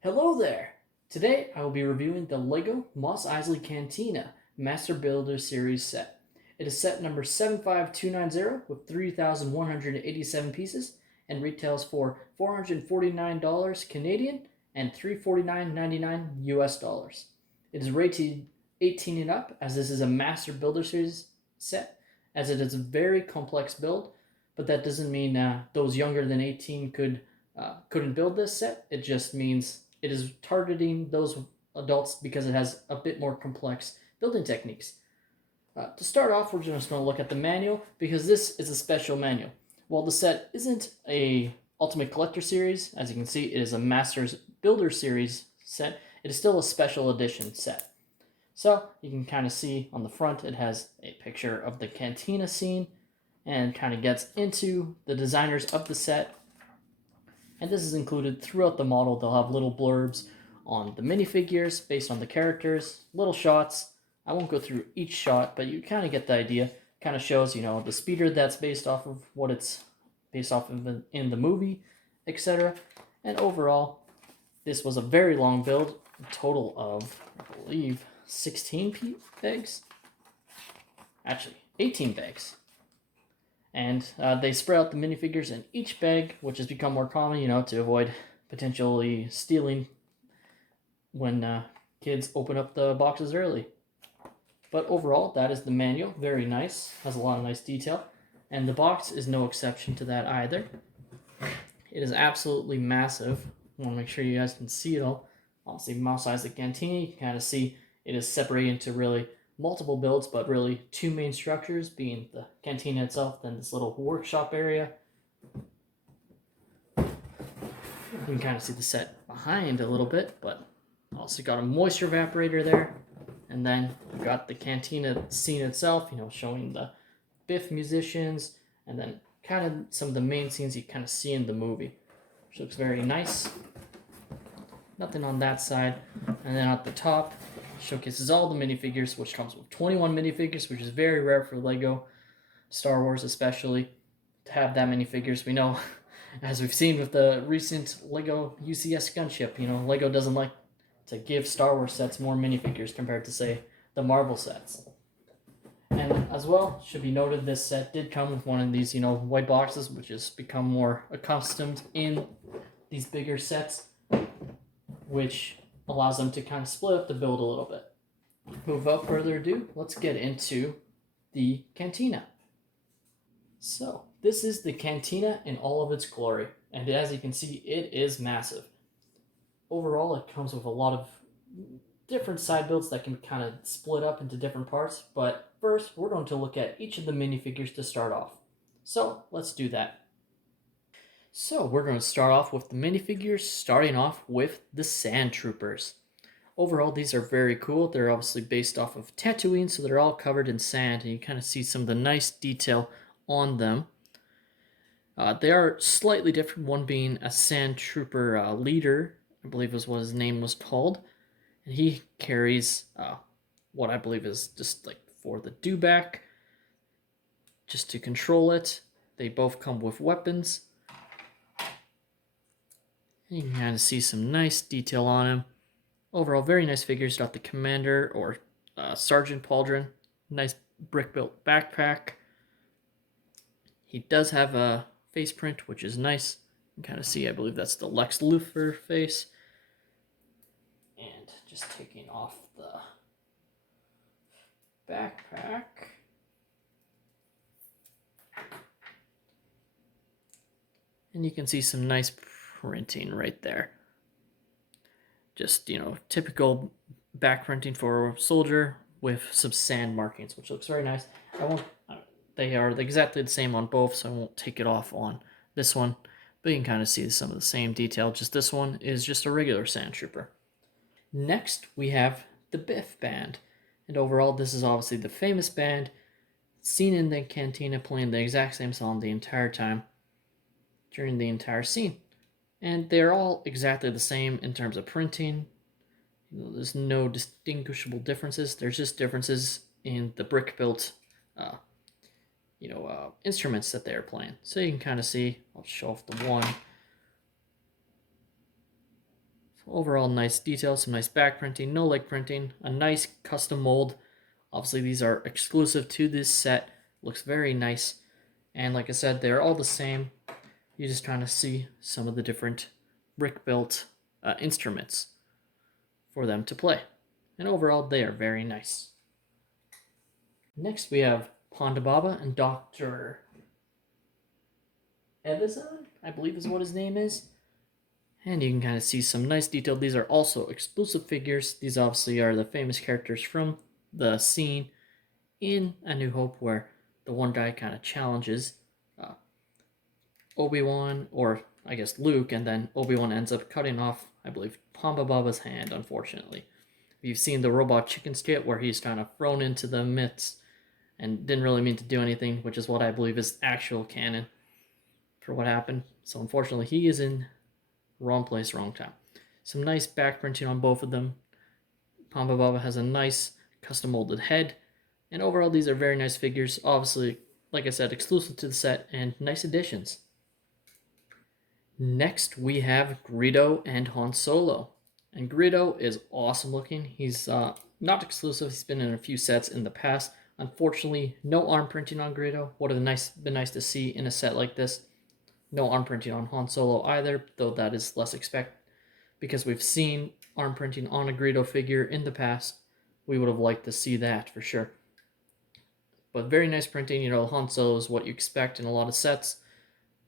Hello there! Today I will be reviewing the LEGO Mos Eisley Cantina Master Builder Series set. It is set number 75290 with 3,187 pieces and retails for $449 Canadian and $349.99 US dollars. It is rated 18 and up as this is a Master Builder Series set, as it is a very complex build, but that doesn't mean those younger than 18 couldn't build this set. It just means it is targeting those adults because it has a bit more complex building techniques. To start off, we're just going to look at the manual because this is a special manual. While the set isn't a Ultimate Collector series, as you can see, it is a Masters Builder series set. It is still a special edition set. So you can kind of see on the front, it has a picture of the cantina scene and kind of gets into the designers of the set. And this is included throughout the model. They'll have little blurbs on the minifigures based on the characters, little shots. I won't go through each shot, but you kind of get the idea. Kind of shows, the speeder that's based off of what it's based off of in the movie, etc. And overall, this was a very long build, a total of, I believe, 16 bags? Actually, 18 bags. And they spread out the minifigures in each bag, which has become more common, to avoid potentially stealing when kids open up the boxes early. But overall, that is the manual. Very nice. Has a lot of nice detail. And the box is no exception to that either. It is absolutely massive. I want to make sure you guys can see it all. Obviously, Mos Eisley Cantina, you can kind of see it is separated into really multiple builds, but really two main structures, being the cantina itself, then this little workshop area. You can kind of see the set behind a little bit, but also got a moisture evaporator there. And then we've got the cantina scene itself, showing the Biff musicians, and then kind of some of the main scenes you kind of see in the movie, which looks very nice. Nothing on that side. And then at the top, showcases all the minifigures, which comes with 21 minifigures, which is very rare for LEGO, Star Wars especially, to have that many figures. We know, as we've seen with the recent LEGO UCS gunship, LEGO doesn't like to give Star Wars sets more minifigures compared to, say, the Marvel sets. And as well, should be noted, this set did come with one of these, white boxes, which has become more accustomed in these bigger sets, which allows them to kind of split up the build a little bit. Without further ado, let's get into the cantina. So, this is the cantina in all of its glory, and as you can see, it is massive. Overall, it comes with a lot of different side builds that can kind of split up into different parts, but first, we're going to look at each of the minifigures to start off. So, let's do that. So, we're going to start off with the minifigures, starting off with the Sand Troopers. Overall, these are very cool. They're obviously based off of Tatooine, so they're all covered in sand, and you kind of see some of the nice detail on them. They are slightly different, one being a Sand Trooper leader, I believe is what his name was called. And he carries what I believe is just like for the dewback, just to control it. They both come with weapons. You can kind of see some nice detail on him. Overall, very nice figures. Got the Commander or Sergeant Pauldron. Nice brick-built backpack. He does have a face print, which is nice. You can kind of see, I believe that's the Lex Luthor face. And just taking off the backpack. And you can see some nice printing right there. Just, typical back printing for a soldier with some sand markings, which looks very nice. They are exactly the same on both, so I won't take it off on this one. But you can kind of see some of the same detail. Just this one is just a regular Sand Trooper. Next, we have the Biff Band. And overall, this is obviously the famous band seen in the cantina playing the exact same song the entire time during the entire scene. And they're all exactly the same in terms of printing. There's no distinguishable differences. There's just differences in the brick-built, instruments that they're playing. So you can kind of see, I'll show off the one. overall nice details, some nice back printing, no leg printing, a nice custom mold. Obviously these are exclusive to this set. Looks very nice. And like I said, they're all the same. You're just trying to see some of the different brick-built instruments for them to play. And overall, they are very nice. Next, we have Ponda Baba and Dr. Ebazon, I believe is what his name is. And you can kind of see some nice detail. These are also exclusive figures. These obviously are the famous characters from the scene in A New Hope where the one guy kind of challenges Obi-Wan, or I guess Luke, and then Obi-Wan ends up cutting off, I believe, Ponda Baba's hand, unfortunately. You've seen the Robot Chicken skit where he's kind of thrown into the midst and didn't really mean to do anything, which is what I believe is actual canon for what happened. So unfortunately, he is in wrong place, wrong time. Some nice back printing on both of them. Ponda Baba has a nice custom molded head, and overall these are very nice figures. Obviously, like I said, exclusive to the set and nice additions. Next, we have Greedo and Han Solo. And Greedo is awesome looking. He's not exclusive. He's been in a few sets in the past. Unfortunately, no arm printing on Greedo. Would have been nice to see in a set like this. No arm printing on Han Solo either, though that is less expected because we've seen arm printing on a Greedo figure in the past. We would have liked to see that for sure. But very nice printing. You know, Han Solo is what you expect in a lot of sets.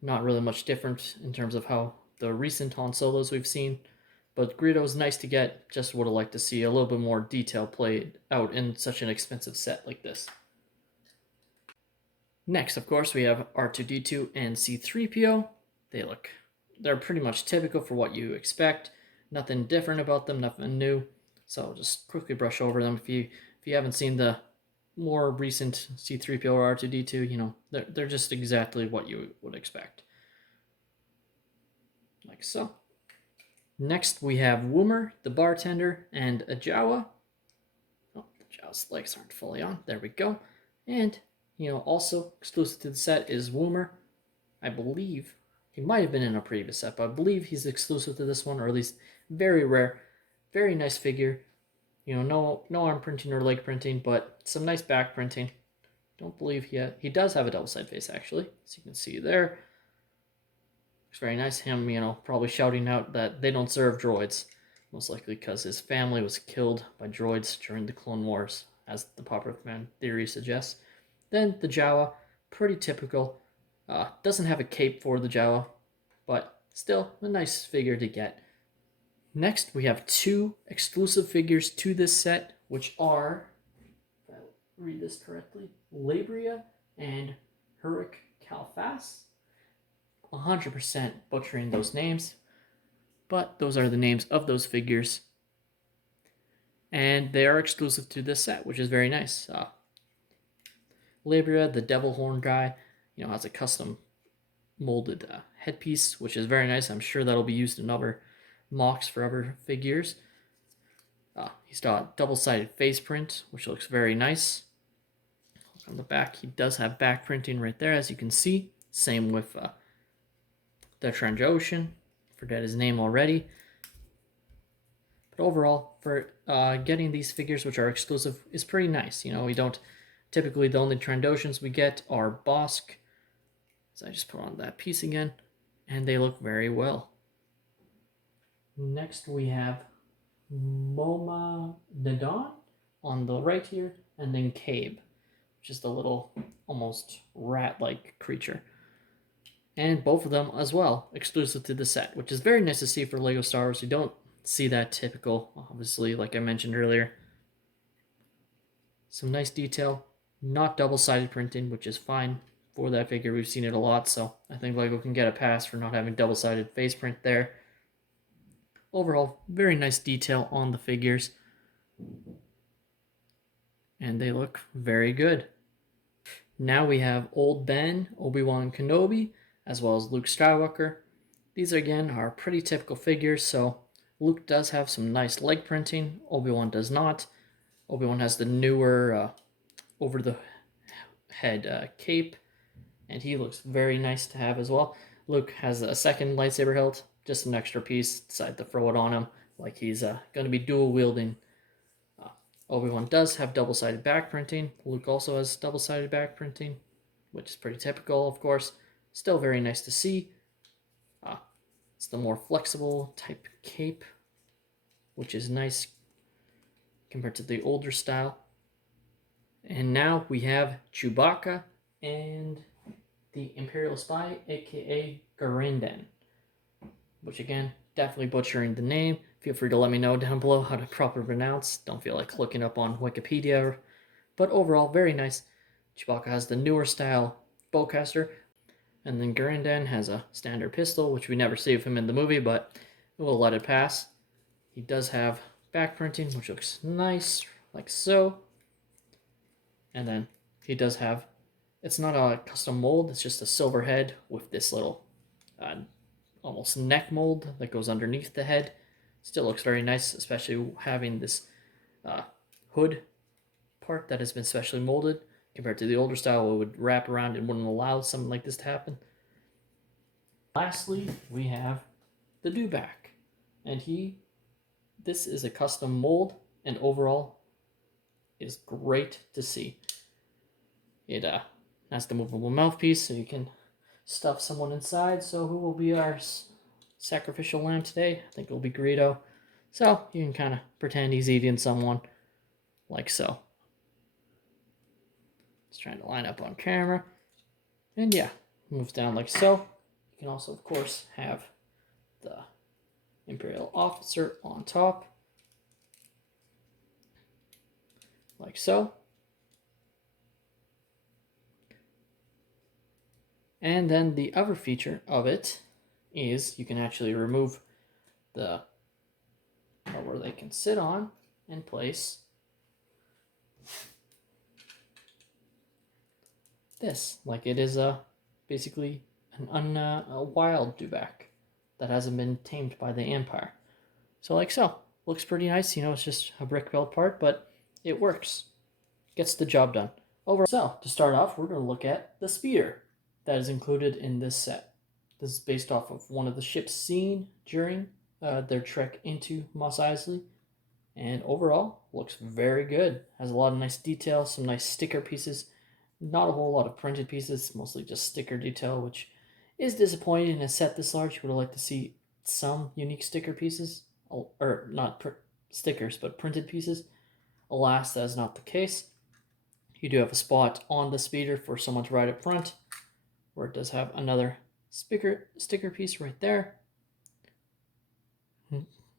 Not really much different in terms of how the recent Han Solos we've seen. But Greedo is nice to get. Just would have liked to see a little bit more detail played out in such an expensive set like this. Next, of course, we have R2-D2 and C-3PO. They're pretty much typical for what you expect. Nothing different about them, nothing new. So I'll just quickly brush over them. If you haven't seen the more recent C-3PO or R2-D2, you know, they're just exactly what you would expect. Like so. Next, we have Womer, the bartender, and a Jawa. Oh, the Jawa's legs aren't fully on. There we go. And, you know, also exclusive to the set is Womer. I believe he might have been in a previous set, but I believe he's exclusive to this one, or at least very rare. Very nice figure. You know, no arm printing or leg printing, but some nice back printing. Don't believe he does have a double-sided face, actually, as you can see there. Looks very nice. Him, you know, probably shouting out that they don't serve droids, most likely because his family was killed by droids during the Clone Wars, as the popular fan theory suggests. Then the Jawa, pretty typical. Doesn't have a cape for the Jawa, but still a nice figure to get. Next, we have two exclusive figures to this set, which are, if I read this correctly, Labria and Hurik Kalfas. 100% butchering those names, but those are the names of those figures. And they are exclusive to this set, which is very nice. Labria, the devil horn guy, you know, has a custom molded headpiece, which is very nice. I'm sure that'll be used in other mocks for other figures. He's got double-sided face print, which looks very nice. On the back, he does have back printing right there, as you can see. Same with the Trandoshan. Forget his name already. But overall, for getting these figures, which are exclusive, is pretty nice. You know, we don't typically, the only Trandoshans we get are Bosk. So I just put on that piece again, and they look very well. Next, we have Moma Dadan on the right here, and then Cabe, which is the little, almost rat-like creature. And both of them as well, exclusive to the set, which is very nice to see for LEGO Star Wars. You don't see that typical, obviously, like I mentioned earlier. Some nice detail, not double-sided printing, which is fine for that figure. We've seen it a lot, so I think LEGO can get a pass for not having double-sided face print there. Overall, very nice detail on the figures. And they look very good. Now we have Old Ben, Obi-Wan Kenobi, as well as Luke Skywalker. These again are pretty typical figures, so Luke does have some nice leg printing. Obi-Wan does not. Obi-Wan has the newer over-the-head cape, and he looks very nice to have as well. Luke has a second lightsaber hilt, just an extra piece, decided to throw it on him. like he's going to be dual wielding. Obi-Wan does have double-sided back printing. Luke also has double-sided back printing, which is pretty typical, of course. Still very nice to see. It's the more flexible type cape, which is nice compared to the older style. And now we have Chewbacca and the Imperial Spy, aka Gurandan, which again, definitely butchering the name. Feel free to let me know down below how to properly pronounce. Don't feel like looking up on Wikipedia. But overall, very nice. Chewbacca has the newer style bowcaster, and then Gurandan has a standard pistol, which we never see of him in the movie, but we'll let it pass. He does have back printing, which looks nice, like so. And then he does have, it's not a custom mold, it's just a silver head with this little almost neck mold that goes underneath the head. Still looks very nice, especially having this hood part that has been specially molded compared to the older style. It would wrap around and wouldn't allow something like this to happen. Lastly, we have the dewback, and this is a custom mold, and overall is great to see. It has the movable mouthpiece, so you can stuff someone inside. So who will be our sacrificial lamb today? I think it'll be Greedo. So you can kind of pretend he's eating someone, like so. Just trying to line up on camera. And yeah, moves down like so. You can also, of course, have the Imperial officer on top, like so. And then the other feature of it is you can actually remove the where they can sit on and place this, like it is basically a wild dewback that hasn't been tamed by the Empire. So like so, looks pretty nice. You know, it's just a brick built part, but it works. Gets the job done. So to start off, we're going to look at the speeder that is included in this set. This is based off of one of the ships seen during their trek into Mos Eisley, and overall looks very good. Has a lot of nice detail, some nice sticker pieces. Not a whole lot of printed pieces, mostly just sticker detail, which is disappointing in a set this large. You would have liked to see some unique sticker pieces, or not stickers, but printed pieces. Alas, that is not the case. You do have a spot on the speeder for someone to ride up front, where it does have another sticker piece right there,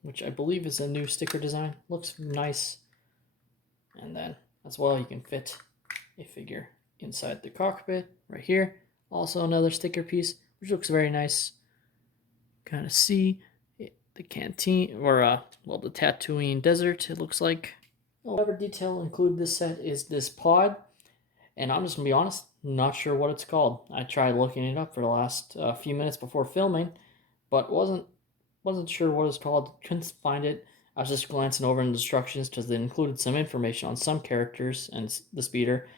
which I believe is a new sticker design. Looks nice. And then as well, you can fit a figure inside the cockpit right here. Also another sticker piece, which looks very nice. Kind of see the canteen, or well, the Tatooine desert, it looks like. Whatever detail included this set is this pod, and I'm just gonna be honest, not sure what it's called. I tried looking it up for the last few minutes before filming, but wasn't sure what it's called. Couldn't find it. I was just glancing over the instructions because they included some information on some characters and the speeder.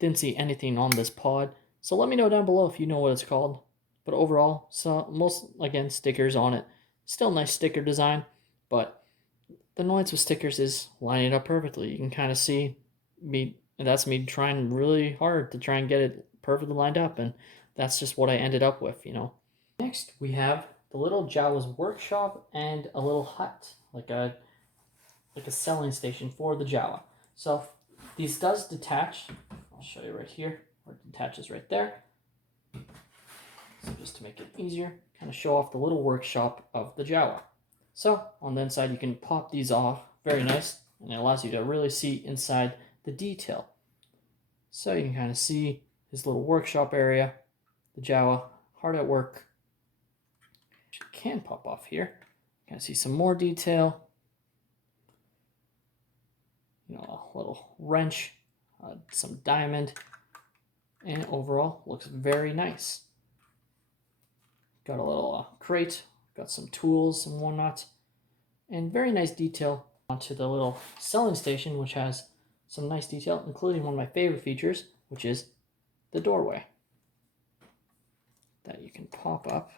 Didn't see anything on this pod, so let me know down below if you know what it's called. But overall, so most, again, stickers on it. Still nice sticker design, but the annoyance with stickers is lining it up perfectly. You can kind of see me, and that's me trying really hard to try and get it perfectly lined up, and that's just what I ended up with, you know. Next, we have the little Jawa's workshop and a little hut, like a selling station for the Jawa. So these does detach. I'll show you right here, where it detaches right there. So just to make it easier, kind of show off the little workshop of the Jawa. So on the inside, you can pop these off, very nice, and it allows you to really see inside the detail. So you can kind of see his little workshop area, the Jawa, hard at work. You can pop off here. Kind of see some more detail. You know, a little wrench, some diamond, and overall looks very nice. Got a little crate. Got some tools and whatnot, and very nice detail onto the little selling station, which has some nice detail, including one of my favorite features, which is the doorway that you can pop up.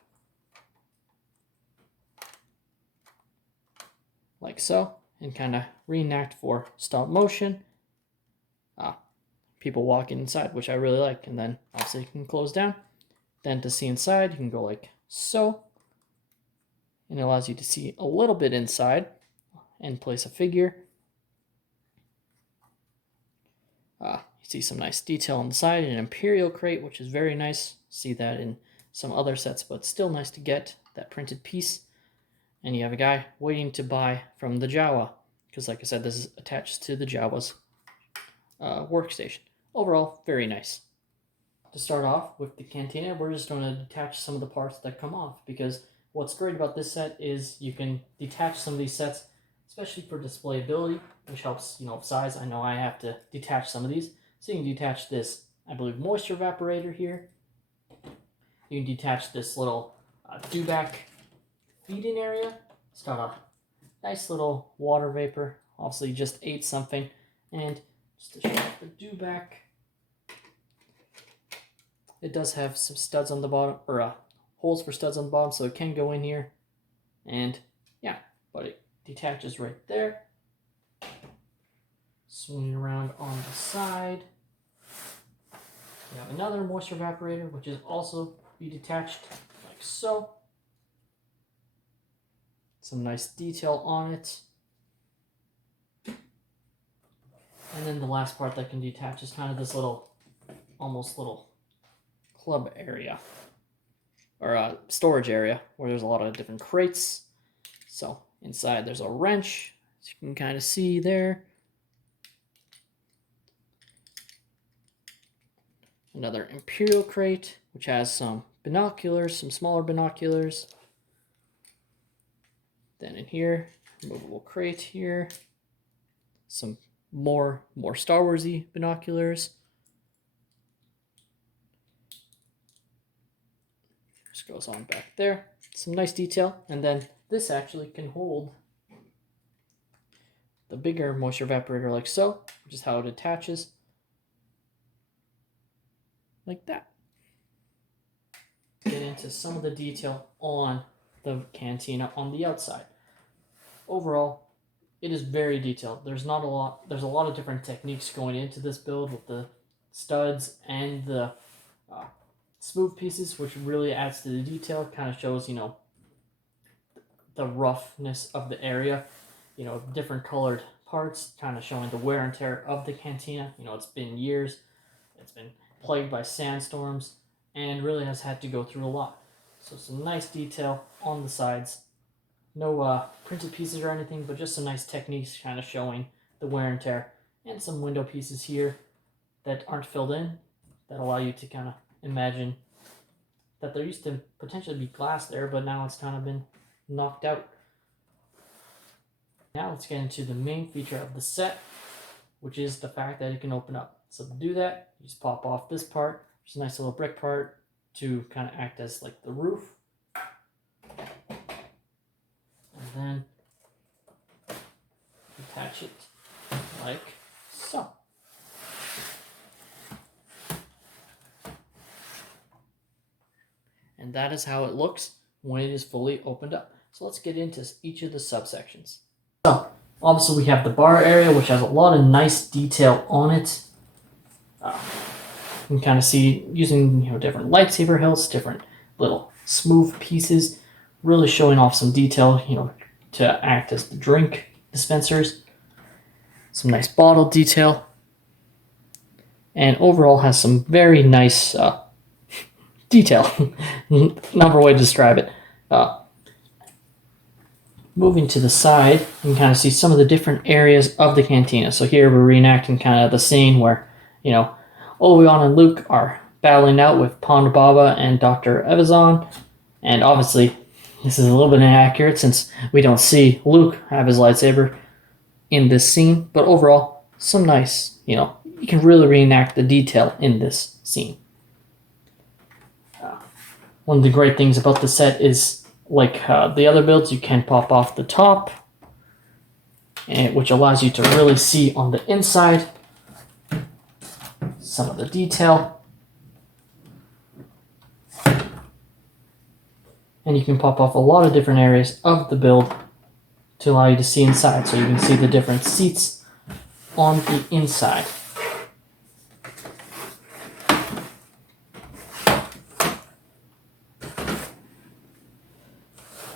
like so, and kind of reenact for stop motion. People walking inside, which I really like, and then obviously you can close down. Then to see inside, you can go like so, and it allows you to see a little bit inside and place a figure. You see some nice detail on the side, an Imperial crate, which is very nice. See that in some other sets, but still nice to get that printed piece. And you have a guy waiting to buy from the Jawa, because like I said, this is attached to the Jawa's workstation. Overall, very nice. To start off with the Cantina, we're just going to detach some of the parts that come off, because what's great about this set is you can detach some of these sets, especially for displayability, which helps, size. I know I have to detach some of these. So you can detach this, I believe, moisture evaporator here. You can detach this little dewback feeding area. It's got a nice little water vapor. Obviously, just ate something. And just to show off the dewback, it does have some studs on the bottom, or holes for studs on the bottom, so it can go in here. And yeah, but it detaches right there. Swinging around on the side. We have another moisture evaporator, which is also be detached like so. Some nice detail on it. And then the last part that can detach is kind of this little, almost little club area, or storage area, where there's a lot of different crates. So inside there's a wrench, as you can kind of see there. Another Imperial crate, which has some binoculars, some smaller binoculars. Then in here, removable crate here. Some more Star Wars-y binoculars. Just goes on back there. Some nice detail. And then this actually can hold the bigger moisture evaporator like so, which is how it attaches. Like that. Get into some of the detail on the Cantina on the outside. Overall, it is very detailed. There's a lot of different techniques going into this build with the studs and the smooth pieces, which really adds to the detail. Kind of shows, the roughness of the area. Different colored parts, kind of showing the wear and tear of the Cantina. It's been years. It's been plagued by sandstorms and really has had to go through a lot. So some nice detail on the sides. No printed pieces or anything, but just some nice techniques kind of showing the wear and tear. And some window pieces here that aren't filled in that allow you to kind of imagine that there used to potentially be glass there, but now it's kind of been knocked out. Now let's get into the main feature of the set, which is the fact that it can open up. So to do that, you just pop off this part, which is a nice little brick part to kind of act as like the roof. And then attach it like so. And that is how it looks when it is fully opened up. So let's get into each of the subsections. So obviously we have the bar area, which has a lot of nice detail on it. You can kind of see using different lightsaber hilts, different little smooth pieces, really showing off some detail, to act as the drink dispensers. Some nice bottle detail. And overall has some very nice detail. Another way to describe it. Moving to the side, you can kind of see some of the different areas of the Cantina. So here we're reenacting kind of the scene where, ObiWan and Luke are battling out with Pond Baba and Dr. Ebazon. And obviously, this is a little bit inaccurate since we don't see Luke have his lightsaber in this scene. But overall, some nice, you can really reenact the detail in this scene. One of the great things about the set is, like the other builds, you can pop off the top, which allows you to really see on the inside some of the detail. And you can pop off a lot of different areas of the build to allow you to see inside, so you can see the different seats on the inside.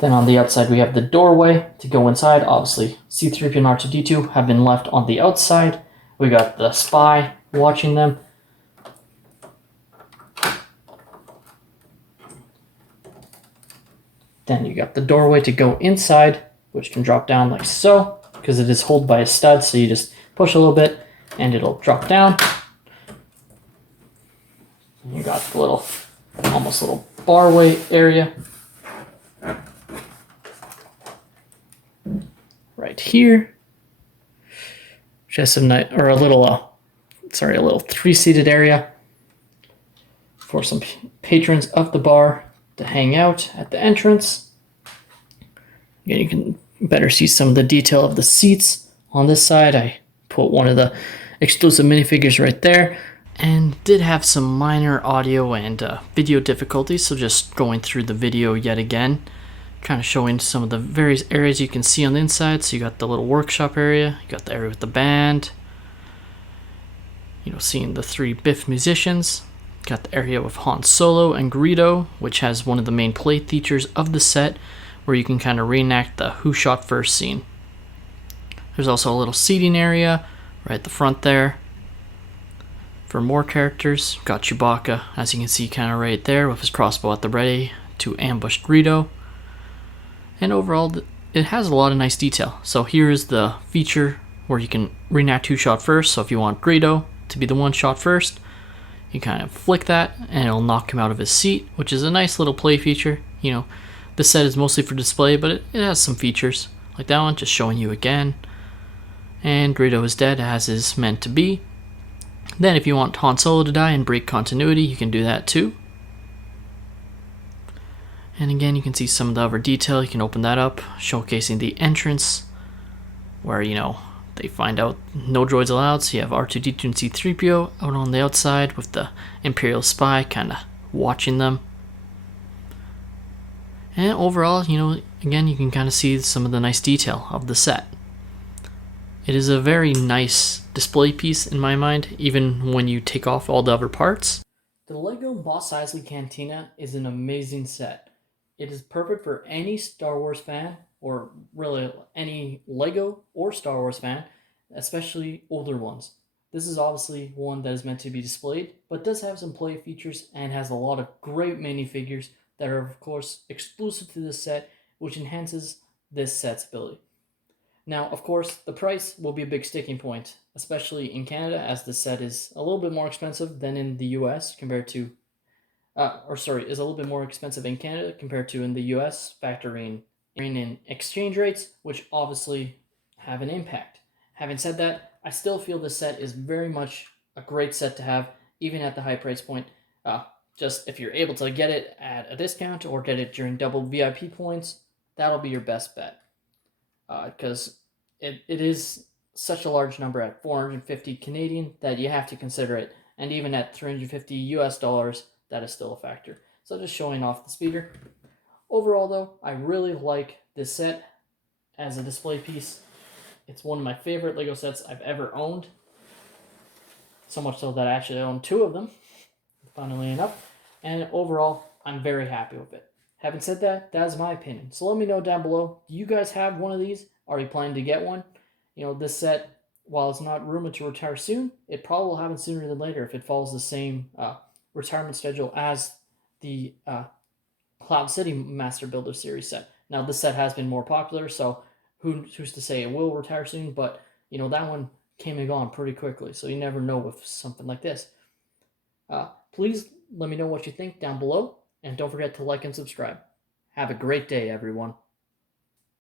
Then on the outside we have the doorway to go inside. Obviously C-3PO and R2-D2 have been left on the outside. We got the spy watching them. Then you got the doorway to go inside, which can drop down like so, because it is held by a stud, so you just push a little bit and it'll drop down. And you got the little, almost little barway area right here, which has some nice, or a little, a little three-seated area for some patrons of the bar to hang out at the entrance. Again, you can better see some of the detail of the seats on this side. I put one of the exclusive minifigures right there, and did have some minor audio and video difficulties, so just going through the video yet again, kind of showing some of the various areas you can see on the inside. So you got the little workshop area, you got the area with the band, you know, seeing the 3 Biff musicians, got the area with Han Solo and Greedo, which has one of the main play features of the set, where you can kind of reenact the Who Shot First scene. There's also a little seating area right at the front there for more characters. Got Chewbacca, as you can see, kind of right there with his crossbow at the ready to ambush Greedo. And overall, it has a lot of nice detail. So here's the feature where you can reenact Who Shot First. So if you want Greedo to be the one shot first, you kind of flick that and it'll knock him out of his seat, which is a nice little play feature. You know, the set is mostly for display, but it has some features like that one, just showing you again. And Greedo is dead, as is meant to be. Then if you want Han Solo to die and break continuity, you can do that too. And again, you can see some of the other detail. You can open that up, showcasing the entrance where, you know, they find out no droids allowed. So you have R2-D2 and C-3PO out on the outside with the Imperial Spy kind of watching them. And overall, you know, again, you can kind of see some of the nice detail of the set. It is a very nice display piece in my mind, even when you take off all the other parts. The LEGO Mos Eisley Cantina is an amazing set. It is perfect for any Star Wars fan, or really any LEGO or Star Wars fan, especially older ones. This is obviously one that is meant to be displayed, but does have some play features and has a lot of great minifigures that are, of course, exclusive to this set, which enhances this set's ability. Now, of course, the price will be a big sticking point, especially in Canada, as this set is a little bit more expensive than in the US compared to is a little bit more expensive in Canada compared to in the US, factoring in exchange rates, which obviously have an impact. Having said that, I still feel this set is very much a great set to have, even at the high price point. Just if you're able to get it at a discount or get it during double VIP points, that'll be your best bet. Because it is such a large number at 450 Canadian that you have to consider it. And even at 350 US dollars, that is still a factor. So just showing off the speeder. Overall though, I really like this set as a display piece. It's one of my favorite LEGO sets I've ever owned. So much so that I actually own 2 of them, funnily enough. And overall, I'm very happy with it. Having said that, that is my opinion. So let me know down below, do you guys have one of these? Are you planning to get one? You know, this set, while it's not rumored to retire soon, it probably will happen sooner than later if it follows the same retirement schedule as the Cloud City Master Builder Series set. Now, this set has been more popular, so who's to say it will retire soon, but, you know, that one came and gone pretty quickly, so you never know with something like this. Please let me know what you think down below, and don't forget to like and subscribe. Have a great day, everyone.